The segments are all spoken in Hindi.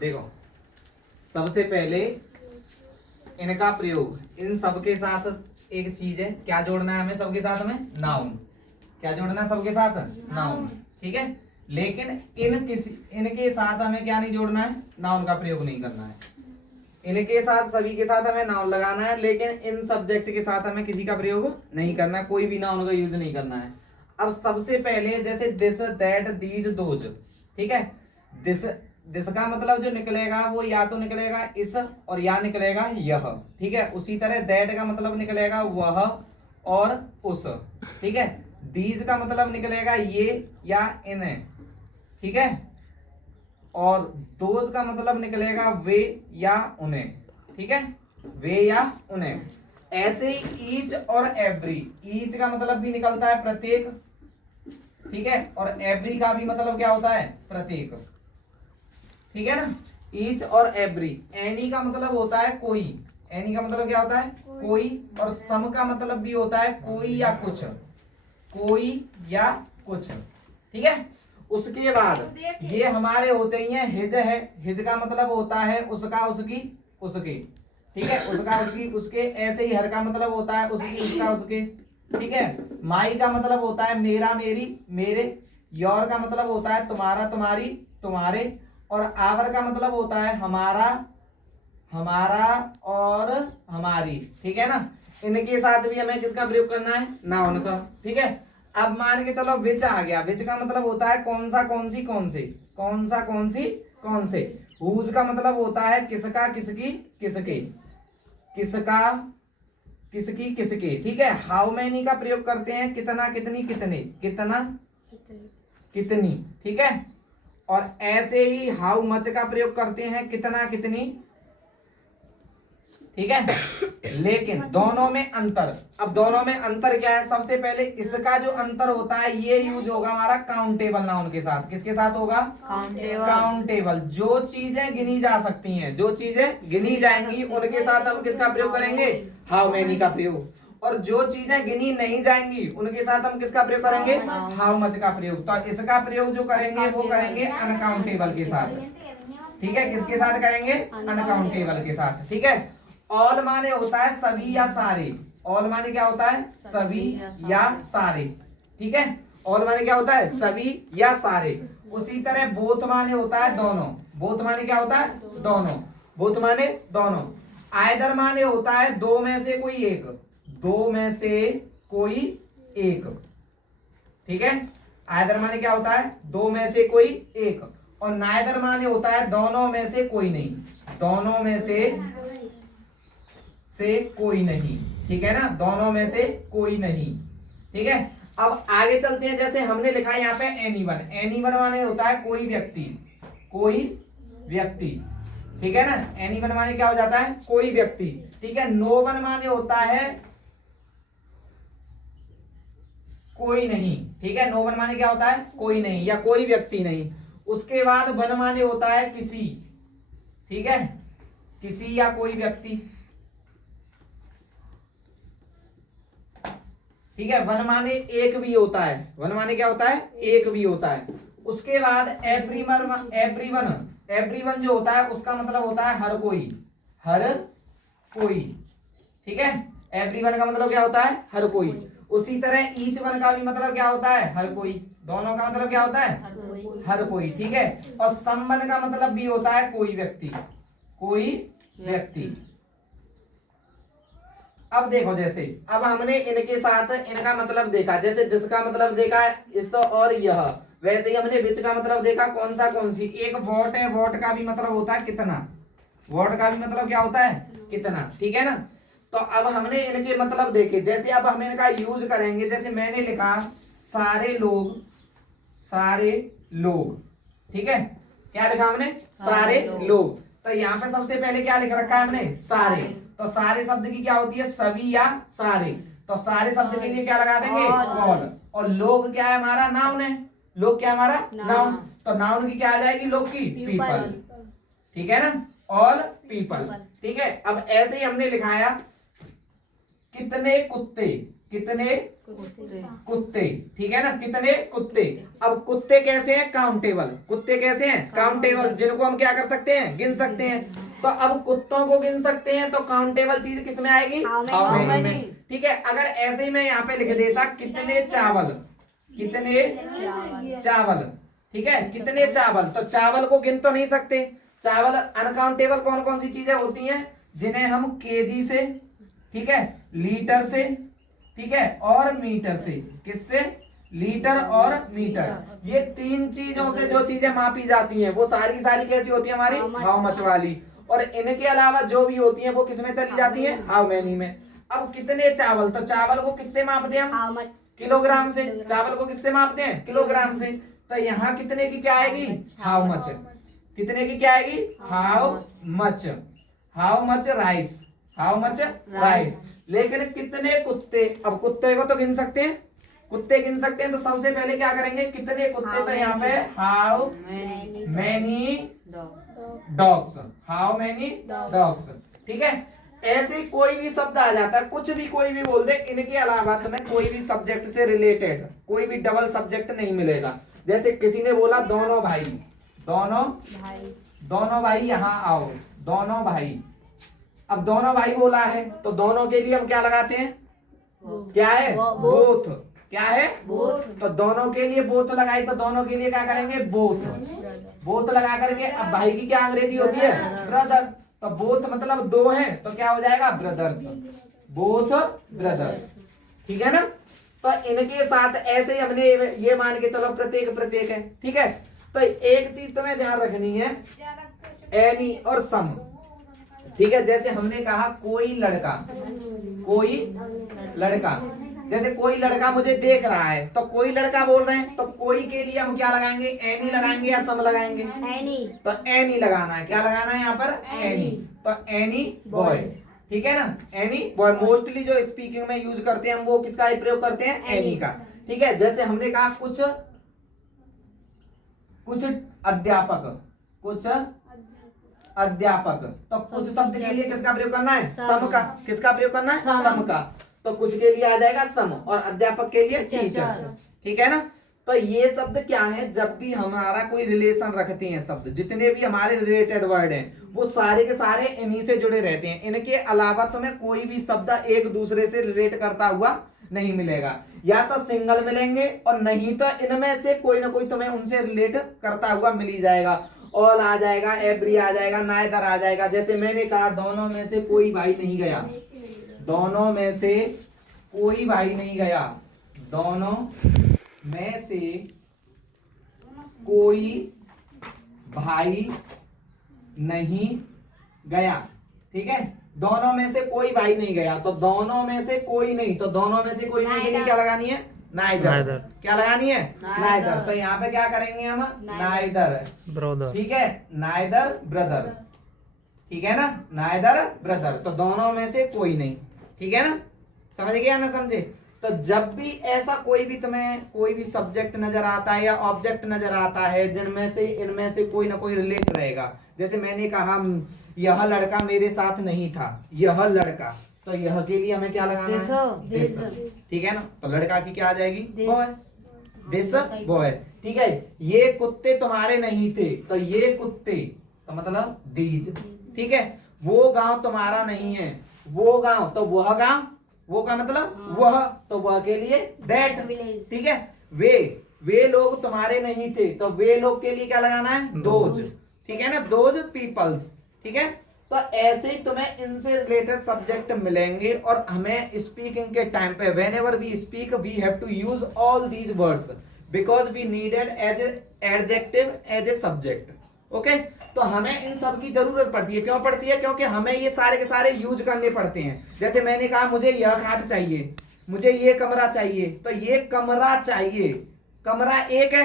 देखो सबसे पहले इनका प्रयोग, इन सबके साथ एक चीज है, क्या जोड़ना है हमें सबके साथ में? नाउन। क्या जोड़ना है सबके साथ? नाउन। ठीक है, लेकिन इनके साथ हमें क्या नहीं जोड़ना है? नाउन का प्रयोग नहीं करना है। इनके साथ सभी के साथ हमें नाउन लगाना है, लेकिन इन सब्जेक्ट के साथ हमें किसी का प्रयोग नहीं करना है, कोई भी नाउन का यूज नहीं करना है। अब सबसे पहले जैसे दिस दैट दीज दोज, ठीक है, दिस का मतलब जो निकलेगा वो या तो निकलेगा इस और या निकलेगा यह, ठीक है। उसी तरह दैट का मतलब निकलेगा वह और उस, ठीक है। दीज का मतलब निकलेगा ये या इन, ठीक है। और दोज का मतलब निकलेगा वे या उन्हें, ठीक है, वे या उन्हें। ऐसे ही ईच और एवरी, ईच का मतलब भी निकलता है प्रत्येक, ठीक है, और एवरी का भी मतलब क्या होता है? प्रत्येक, ठीक है ना। ईच और एवरी। एनी का मतलब होता है कोई, एनी का मतलब क्या होता है? कोई। और सम का मतलब भी होता है कोई या कुछ, कोई या कुछ, ठीक है। उसके बाद ये हमारे होते ही हैं हिज है, हिज का मतलब होता है उसका, उसकी, उसके, ठीक है, उसका, उसकी, उसके। ऐसे ही हर का मतलब होता है उसकी, उसका, उसके, ठीक है। माई का मतलब होता है मेरा, मेरी, मेरे। योर का मतलब होता है तुम्हारा, तुम्हारी, तुम्हारे। और आवर का मतलब होता है हमारा, हमारा और हमारी, ठीक है ना। इनके साथ भी हमें किसका प्रयोग करना है? नाउन का, ठीक है। अब मान के चलो विच आ गया, विच का मतलब होता है कौन सा, कौन सी, कौन से, कौन सा, कौन सी, कौन से। हुज का मतलब होता है किसका, किसकी, किसके, किसका, किसकी, किसके, ठीक है। हाउ मैनी का प्रयोग करते हैं कितना, कितनी, कितने, कितना, कितनी, ठीक है। और ऐसे ही हाउ मच का प्रयोग करते हैं कितना, कितनी, ठीक है। लेकिन दोनों में अंतर, अब दोनों में अंतर क्या है? सबसे पहले इसका जो अंतर होता है ये यूज होगा हमारा काउंटेबल नाउन के साथ। किसके साथ होगा? काउंटेबल। काउंटेबल। जो चीजें गिनी जा सकती हैं, जो चीजें गिनी जाएंगी उनके साथ हम किसका प्रयोग करेंगे? हाउ मैनी का प्रयोग। और जो चीजें गिनी नहीं जाएंगी उनके साथ हम किसका प्रयोग करेंगे? हाउ मच का प्रयोग। तो इसका प्रयोग जो करेंगे वो करेंगे अनकाउंटेबल के साथ, ठीक है। किसके साथ करेंगे? अनकाउंटेबल के साथ, ठीक है। ऑल माने होता है सभी या सारे, ऑल माने क्या होता है? सभी या सारे, ठीक है। ऑल माने क्या होता है? सभी या सारे। उसी तरह बोथ माने होता है दोनों, बोथ माने क्या होता है? दोनों, बोथ माने दोनों। आइदर माने होता है दो में से कोई एक, दो में से कोई एक, ठीक है। आइदर माने क्या होता है? दो में से कोई एक। और नाइदर माने होता है दोनों में से कोई नहीं, दोनों में से कोई नहीं, ठीक है ना, दोनों में से कोई नहीं, ठीक है। अब आगे चलते हैं। जैसे हमने लिखा है यहाँ पे एनीवन, एनीवन माने होता है कोई व्यक्ति, कोई व्यक्ति, ठीक है ना। एनीवन माने क्या हो जाता है? कोई व्यक्ति, ठीक है। नो वन माने होता है कोई नहीं, ठीक है। नो वन माने क्या होता है? कोई नहीं या कोई व्यक्ति नहीं। उसके बाद वन माने होता है किसी, ठीक है, किसी या कोई व्यक्ति, ठीक है। वन माने एक भी होता है, वन माने क्या होता है? एक भी होता है। उसके बाद एवरीवन, एवरीवन, एवरीवन जो होता है उसका मतलब होता है हर कोई, हर कोई, ठीक है। एवरीवन का मतलब क्या होता है? हर कोई। उसी तरह ईच वन का भी मतलब क्या होता है? हर कोई। दोनों का मतलब क्या होता है? हर कोई, ठीक है। और समवन का मतलब भी होता है कोई व्यक्ति, कोई व्यक्ति। अब देखो, जैसे अब हमने इनके साथ इनका मतलब देखा, जैसे दिस का मतलब देखा इस और यह, वैसे ही हमने विच का मतलब देखा कौन सा, कौन सी। एक वॉट है, वॉट का भी मतलब होता है कितना, वॉट का भी मतलब क्या होता है? कितना, ठीक है ना। तो अब हमने इनके मतलब देखे। जैसे अब हम इनका यूज करेंगे, जैसे मैंने लिखा सारे लोग, सारे लोग, ठीक है। क्या लिखा हमने? सारे लोग। तो यहाँ पे सबसे पहले क्या लिख रखा है हमने? सारे। तो सारे शब्द की क्या होती है? सभी या सारे। तो सारे शब्द के लिए क्या लगा देंगे? ऑल। और लोग क्या है हमारा? नाउन है। लोग क्या है हमारा? नाउन। तो नाउन की क्या आ जाएगी? लोग की? पीपल, ठीक है ना, ऑल पीपल, ठीक है। अब ऐसे ही हमने लिखाया कितने कुत्ते, कितने कुत्ते, ठीक है ना, कितने कुत्ते। अब कुत्ते कैसे हैं, काउंटेबल, कुत्ते कैसे हैं, काउंटेबल, जिनको हम क्या कर सकते हैं, गिन सकते हैं। तो अब कुत्तों को गिन सकते हैं तो काउंटेबल चीज किस में आएगी, हाउ मेनी में, ठीक है। अगर ऐसे ही मैं यहाँ पे लिख देता कितने चावल, कितने चावल, ठीक है, कितने चावल, तो चावल को गिन तो नहीं सकते। चावल अनकाउंटेबल कौन कौन सी चीजें होती हैं, जिन्हें हम केजी से, ठीक है, लीटर से, ठीक है, और मीटर से, किससे, लीटर और मीटर, ये तीन चीजों से जो चीजें मापी जाती हैं वो सारी सारी कैसी होती है हमारी, हाउ मच वाली। और इनके अलावा जो भी होती हैं वो किसमें चली जाती हैं, हाउ मैनी में। अब कितने चावल, तो चावल को किससे मापते हैं हम, किलोग्राम से, चावल को किससे मापते हैं, किलोग्राम से। तो यहाँ कितने की क्या आएगी, हाउ मच, कितने की क्या आएगी, how much, how much rice, how much rice. लेकिन कितने कुत्ते, अब कुत्ते को तो गिन सकते हैं, कुत्ते गिन सकते हैं, तो सबसे पहले क्या करेंगे, कितने कुत्ते, तो यहाँ पे how many dogs, how many dogs, ठीक है। ऐसे कोई भी शब्द आ जाता है, कुछ भी कोई भी बोल दे, इनके अलावा तुम्हें कोई भी सब्जेक्ट से रिलेटेड कोई भी डबल सब्जेक्ट नहीं मिलेगा। जैसे किसी ने बोला दोनों भाई, दोनों भाई यहाँ आओ, दोनों भाई। अब दोनों भाई बोला है तो दोनों के लिए हम क्या लगाते हैं, क्या है, बोथ, क्या है, बोथ। तो दोनों के लिए बोथ लगाई तो दोनों के लिए क्या करेंगे, बोथ, बोथ लगा करके। अब भाई की क्या अंग्रेजी होती है, ब्रदर, तो बोथ मतलब दो हैं तो क्या हो जाएगा, ब्रदर्स, बोथ ब्रदर्स, ठीक है ना। तो इनके साथ ऐसे ही हमने ये मान के चलो प्रत्येक प्रत्येक है, ठीक है। तो एक चीज तुम्हें ध्यान रखनी है, एनी और सम, ठीक है। जैसे हमने कहा कोई लड़का, कोई लड़का, जैसे कोई लड़का मुझे देख रहा है तो कोई लड़का बोल रहे हैं, तो कोई के लिए हम क्या लगाएंगे, एनी लगाएंगे या सम लगाएंगे, एनी। तो एनी लगाना है, क्या लगाना है यहाँ पर, एनी। तो एनी बॉय, ठीक है ना, एनी बॉय। मोस्टली जो स्पीकिंग में यूज करते हैं हम वो किसका प्रयोग करते हैं, एनी का, ठीक है। जैसे हमने कहा कुछ अध्यापक, कुछ अध्यापक, तो कुछ शब्द के लिए किसका प्रयोग करना है, सम का, किसका प्रयोग करना है, सम का। तो कुछ के लिए आ जाएगा सम और अध्यापक के लिए टीचर्स, ठीक है ना। तो ये शब्द क्या है, जब भी हमारा कोई रिलेशन रखते हैं शब्द, जितने भी हमारे रिलेटेड वर्ड हैं वो सारे के सारे इन्हीं से जुड़े रहते हैं। इनके अलावा तुम्हें कोई भी शब्द एक दूसरे से रिलेट करता हुआ नहीं मिलेगा, या तो सिंगल मिलेंगे और नहीं तो इनमें से कोई ना कोई तुम्हें उनसे रिलेट करता हुआ मिल ही जाएगा। ऑल आ जाएगा, एवरी आ जाएगा, नाइदर आ जाएगा। जैसे मैंने कहा दोनों में से कोई भाई नहीं गया, दोनों में से कोई भाई नहीं गया, दोनों में से कोई भाई नहीं गया, ठीक है। दोनों में से कोई भाई नहीं गया, तो दोनों में से कोई नहीं, तो दोनों में से कोई नहीं के लिए क्या लगानी है, नाइदर, क्या लगानी है, नाइदर। तो यहाँ पे क्या करेंगे हम, नाइदर ब्रदर, ठीक है, नाइदर ब्रदर, ठीक है ना, नाइदर ब्रदर। तो दोनों में से कोई नहीं, ठीक है ना, समझ गया ना, समझे। तो जब भी ऐसा कोई भी तुम्हें कोई भी सब्जेक्ट नजर आता है या ऑब्जेक्ट नजर आता है जिनमें से इनमें से कोई ना कोई रिलेट रहेगा, जैसे मैंने कहा यह लड़का मेरे साथ नहीं था, यह लड़का, तो यह के लिए हमें क्या लगाना है, दिस, ठीक है ना। तो लड़का की क्या आ जाएगी, बॉय, दिस बॉय, ठीक है। ये कुत्ते तुम्हारे नहीं थे, तो ये कुत्ते, तो मतलब दीज, ठीक है। वो गांव तुम्हारा नहीं है, वो गांव, तो वह गांव, वो का मतलब वह, तो वह के लिए दैट, ठीक है। वे लोग तुम्हारे नहीं थे, तो वे लोग के लिए क्या लगाना है, दोज, ठीक है ना, दोज पीपल्स, ठीक है। तो ऐसे ही तुम्हें इनसे रिलेटेड सब्जेक्ट मिलेंगे और हमें स्पीकिंग के टाइम पे whenever we speak we have to use all these words because we needed as adjective as a subject, okay. तो हमें इन सब की जरूरत पड़ती है, क्यों पड़ती है, क्योंकि हमें ये सारे के सारे यूज करने पड़ते हैं। जैसे मैंने कहा मुझे यह खाट चाहिए, मुझे ये कमरा चाहिए, तो ये कमरा चाहिए, कमरा एक है,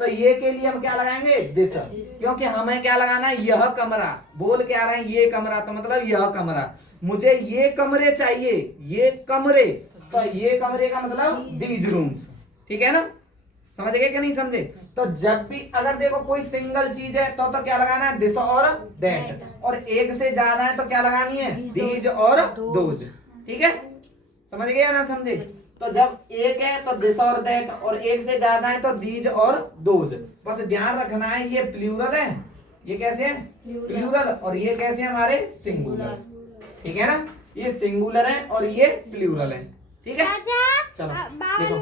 तो ये के लिए हम क्या लगाएंगे, दिस, क्योंकि हमें क्या लगाना है, यह कमरा, बोल क्या रहे हैं, ये कमरा, तो मतलब यह कमरा, मुझे ये कमरे चाहिए, ये कमरे, तो ये कमरे का मतलब दीज रूम्स, ठीक है ना, समझ गए कि नहीं समझे। तो जब भी अगर देखो कोई सिंगल चीज है तो क्या लगाना है, दिस और दैट, और एक से ज्यादा है तो क्या लगानी है, दीज और दोज, ठीक है, समझ गए या ना समझे? तो जब एक है तो दिस और दैट, और एक से ज्यादा है तो दीज और दोज। बस ध्यान रखना है ये प्लूरल है, ये कैसे है प्लूरल, और ये कैसे है हमारे सिंगुलर। ठीक है ना, ये सिंगुलर है और ये प्लूरल है। ठीक है, चलो देखो